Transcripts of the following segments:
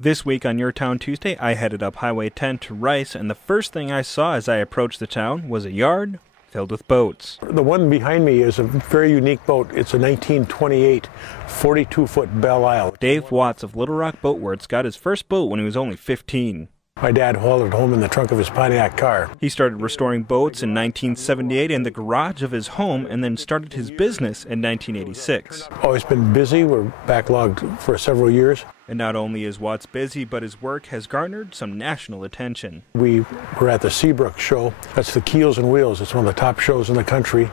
This week on Your Town Tuesday, I headed up Highway 10 to Rice, and the first thing I saw as I approached the town was a yard filled with boats. The one behind me is a very unique boat. It's a 1928 42-foot Belle Isle. Dave Watts of Little Rock Boat Works got his first boat when he was only 15. My dad hauled it home in the trunk of his Pontiac car. He started restoring boats in 1978 in the garage of his home and then started his business in 1986. Always been busy. We're backlogged for several years. And not only is Watts busy, but his work has garnered some national attention. We were at the Seabrook show. That's the Keels and Wheels. It's one of the top shows in the country.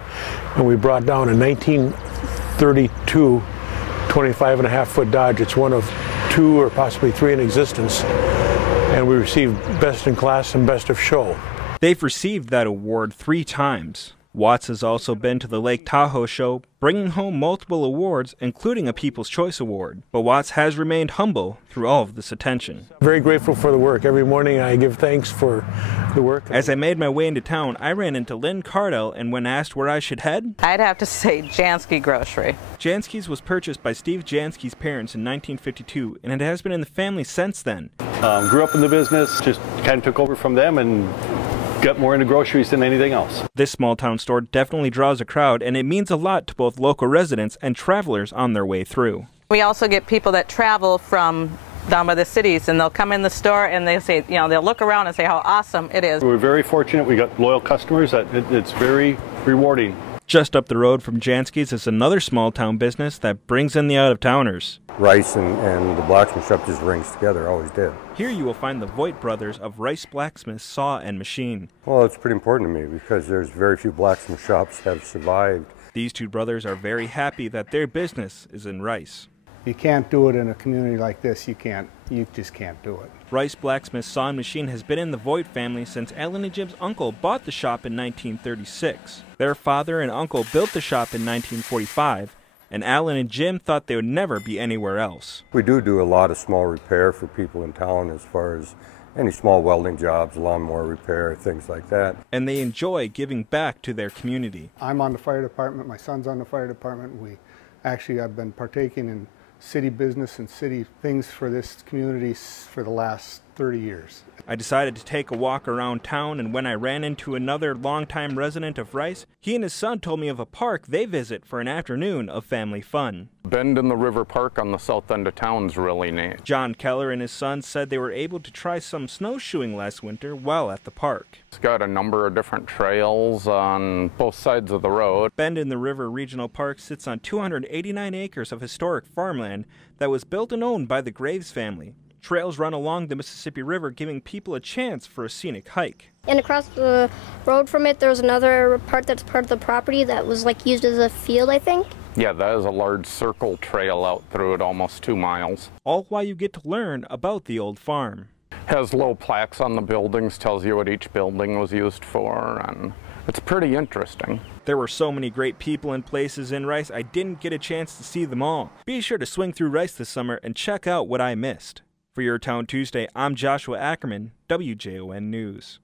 And we brought down a 1932 25.5-foot Dodge. It's one of two or possibly three in existence. And we received Best in Class and Best of Show. They've received that award 3 times. Watts has also been to the Lake Tahoe show, bringing home multiple awards, including a People's Choice Award. But Watts has remained humble through all of this attention. Very grateful for the work. Every morning I give thanks for the work. As I made my way into town, I ran into Lynn Cardell, and when asked where I should head, I'd have to say Jansky Grocery. Jansky's was purchased by Steve Jansky's parents in 1952, and it has been in the family since then. Grew up in the business, just kind of took over from them and got more into groceries than anything else. This small town store definitely draws a crowd, and it means a lot to both local residents and travelers on their way through. We also get people that travel from down by the cities, and they'll come in the store and they say, they'll look around and say how awesome it is. We're very fortunate. We got loyal customers. It's very rewarding. Just up the road from Jansky's is another small town business that brings in the out-of-towners. Rice and the blacksmith shop just rings together, always did. Here you will find the Voigt brothers of Rice Blacksmith Saw and Machine. Well, it's pretty important to me because there's very few blacksmith shops have survived. These two brothers are very happy that their business is in Rice. You can't do it in a community like this. You just can't do it. Rice Blacksmith Saw and Machine has been in the Voigt family since Alan and Jim's uncle bought the shop in 1936. Their father and uncle built the shop in 1945, and Alan and Jim thought they would never be anywhere else. We do a lot of small repair for people in town as far as any small welding jobs, lawnmower repair, things like that. And they enjoy giving back to their community. I'm on the fire department. My son's on the fire department. I've been partaking in city business and city things for this community for the last 30 years. I decided to take a walk around town, and when I ran into another longtime resident of Rice, he and his son told me of a park they visit for an afternoon of family fun. Bend in the River Park on the south end of town's really neat. John Keller and his son said they were able to try some snowshoeing last winter while at the park. It's got a number of different trails on both sides of the road. Bend in the River Regional Park sits on 289 acres of historic farmland that was built and owned by the Graves family. Trails run along the Mississippi River, giving people a chance for a scenic hike. And across the road from it, there's another part that's part of the property that was used as a field, I think. Yeah, that is a large circle trail out through it, almost 2 miles. All while you get to learn about the old farm. Has little plaques on the buildings, tells you what each building was used for, and it's pretty interesting. There were so many great people and places in Rice, I didn't get a chance to see them all. Be sure to swing through Rice this summer and check out what I missed. For Your Town Tuesday, I'm Joshua Ackerman, WJON News.